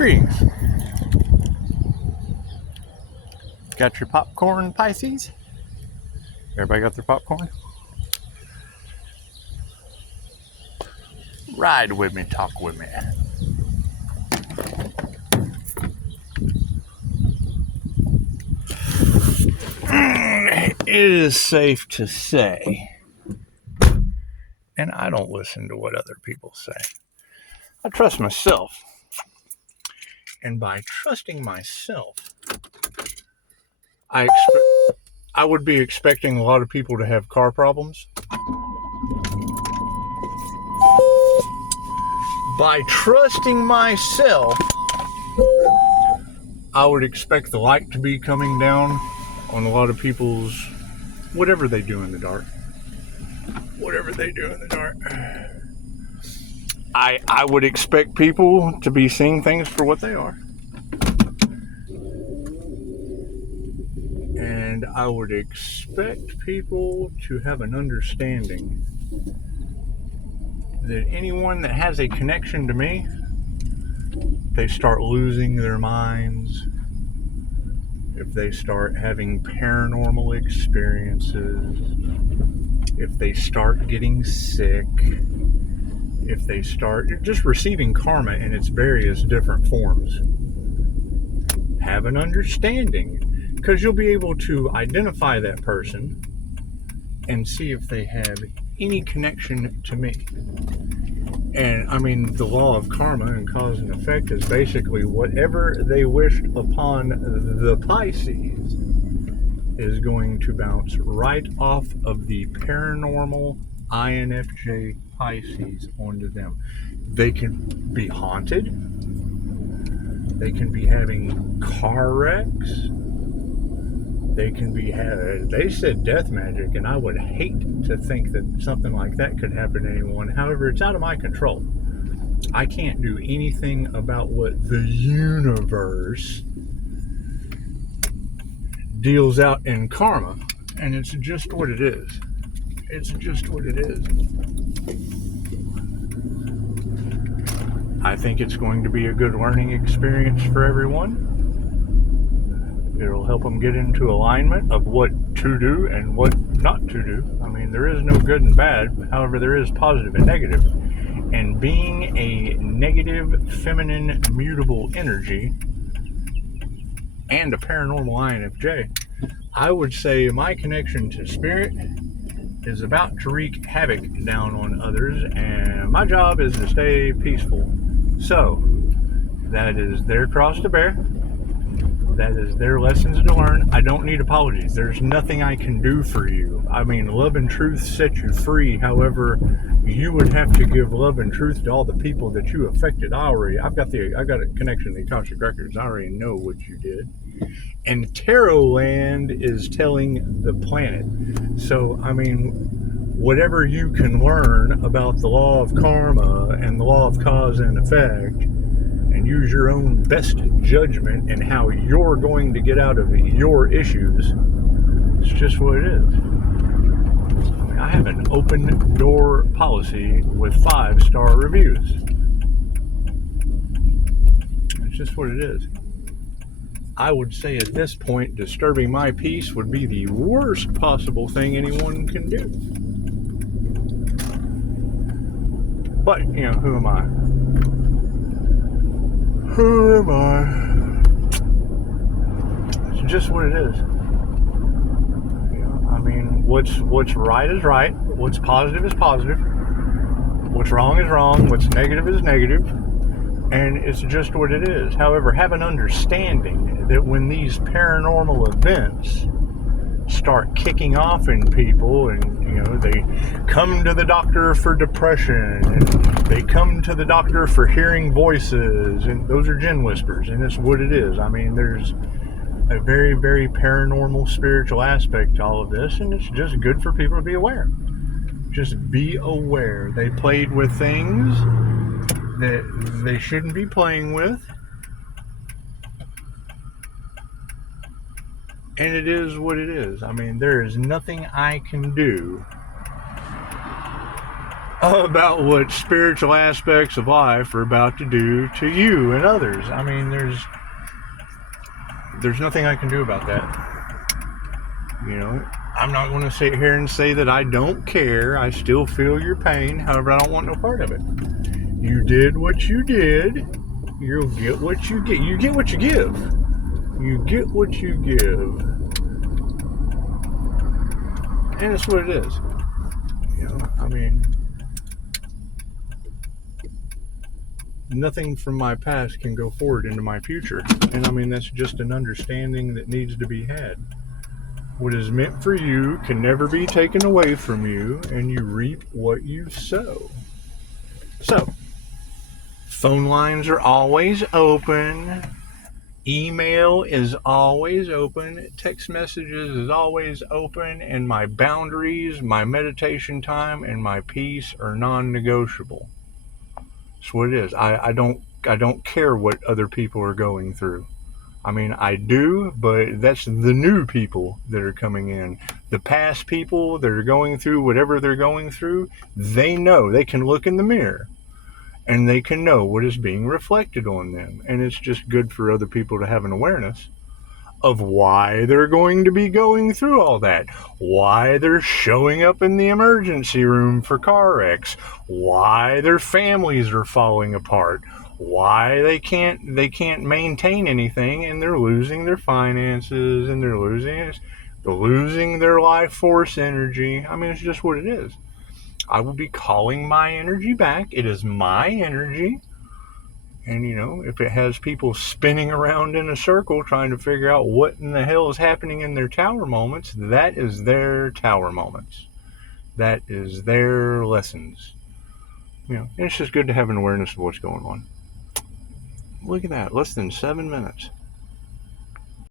Greetings. Got your popcorn, Pisces? Everybody got their popcorn? Ride with me, talk with me. It is safe to say, and I don't listen to what other people say, I trust myself. And by trusting myself, I would be expecting a lot of people to have car problems. By trusting myself, I would expect the light to be coming down on a lot of people's whatever they do in the dark. Whatever they do in the dark. I would expect people to be seeing things for what they are. And I would expect people to have an understanding that anyone that has a connection to me, they start losing their minds, if they start having paranormal experiences, if they start getting sick, if they start just receiving karma in its various different forms. Have an understanding, because you'll be able to identify that person and see if they have any connection to me. And I mean, the law of karma and cause and effect is basically whatever they wished upon the Pisces is going to bounce right off of the paranormal INFJ Pisces onto them. They can be haunted. They can be having car wrecks. They can be they said death magic, and I would hate to think that something like that could happen to anyone. However, it's out of my control. I can't do anything about what the universe deals out in karma, and it's just what it is. It's just what it is. I think it's going to be a good learning experience for everyone. It'll help them get into alignment of what to do and what not to do. I mean, there is no good and bad. However, there is positive and negative. And being a negative, feminine, mutable energy and a paranormal INFJ, I would say my connection to spirit is about to wreak havoc down on others, and my job is to stay peaceful. So, that is their cross to bear. That is their lessons to learn. I don't need apologies. There's nothing I can do for you. I mean, love and truth set you free. However, you would have to give love and truth to all the people that you affected. I've got a connection to the Akashic Records. I already know what you did. And Tarot Land is telling the planet. So, I mean, whatever you can learn about the law of karma and the law of cause and effect, and use your own best judgment in how you're going to get out of your issues, it's just what it is. I mean, I have an open door policy with 5-star reviews. It's just what it is. I would say at this point, disturbing my peace would be the worst possible thing anyone can do. But, you know, who am I? Who am I? It's just what it is. I mean, what's right is right. What's positive is positive. What's wrong is wrong. What's negative is negative. And it's just what it is. However, have an understanding that when these paranormal events start kicking off in people, and you know, they come to the doctor for depression, and they come to the doctor for hearing voices, and those are jinn whispers, and it's what it is. I mean, there's a very, very paranormal spiritual aspect to all of this, and it's just good for people to be aware. Just be aware. They played with things that they shouldn't be playing with. And it is what it is. I mean, there is nothing I can do about what spiritual aspects of life are about to do to you and others. I mean, there's nothing I can do about that. You know, I'm not going to sit here and say that I don't care. I still feel your pain. However, I don't want no part of it. You did what you did. You'll get what you get. You get what you give. You get what you give. And it's what it is. You know, I mean, nothing from my past can go forward into my future. And I mean, that's just an understanding that needs to be had. What is meant for you can never be taken away from you, and you reap what you sow. So, phone lines are always open. Email is always open. Text messages is always open. And my boundaries, my meditation time, and my peace are non-negotiable. That's what it is. I don't care what other people are going through. I mean, I do, but that's the new people that are coming in. The past people that are going through whatever they're going through, they know. They can look in the mirror and they can know what is being reflected on them. And it's just good for other people to have an awareness of why they're going to be going through all that, why they're showing up in the emergency room for car wrecks, why their families are falling apart, why they can't maintain anything, and they're losing their finances, and they're losing their life force energy. I mean, it's just what it is. I will be calling my energy back. It is my energy. And, you know, if it has people spinning around in a circle trying to figure out what in the hell is happening in their tower moments, that is their tower moments. That is their lessons. You know, and it's just good to have an awareness of what's going on. Look at that, less than 7 minutes.